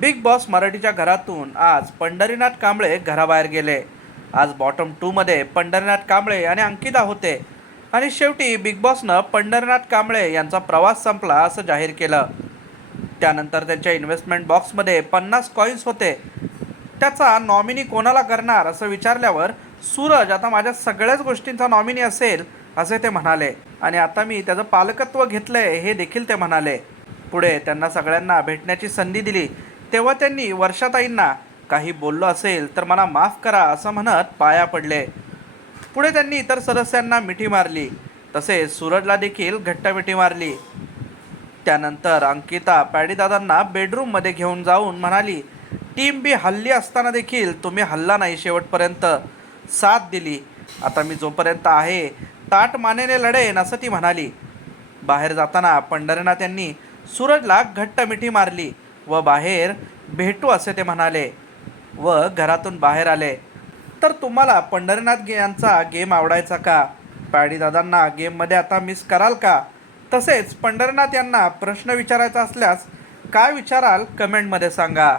big boss मराठीच्या घरातून आज पंढरीनाथ कांबळे घराबाहेर गेले आज बॉटम मध्ये पंढरीनाथ कांबळे आणि अंकिता होते आणि शेवटी बिग बॉसनं पंढरीनाथ कांबळे यांचा प्रवास संपला असं जाहीर केलं त्यानंतर त्यांच्या इन्व्हेस्टमेंट बॉक्समध्ये पन्नास कॉईन्स होते त्याचा नॉमिनी कोणाला करणार असं विचारल्यावर सूरज आता माझ्या सगळ्याच गोष्टींचा नॉमिनी असेल असे ते म्हणाले आणि आता मी त्याचं पालकत्व घेतलंय हे देखील ते म्हणाले पुढे त्यांना सगळ्यांना भेटण्याची संधी दिली तेव्हा त्यांनी वर्षाताईंना काही बोललो असेल तर मला माफ करा असं म्हणत पाया पडले पुढे त्यांनी इतर सदस्यांना मिठी मारली तसेच सूरजला देखील घट्ट मिठी मारली त्यानंतर अंकिता पॅडीदादांना बेडरूममध्ये घेऊन जाऊन म्हणाली टीम बी हल्ली असताना देखील तुम्ही हल्ला नाही शेवटपर्यंत साथ दिली आता मी जोपर्यंत आहे ताट मानेने लढेन असं ती म्हणाली बाहेर जाताना पंढरीनाथ यांनी सूरजला घट्ट मिठी मारली व बाहेर भेटू असे ते म्हणाले व घरातून बाहेर आले तर तुम्हाला पंढरीनाथ यांचा गेम आवडायचा का दादांना गेममध्ये आता मिस कराल का तसेच पंढरीनाथ यांना प्रश्न विचारायचा असल्यास काय विचाराल कमेंटमध्ये सांगा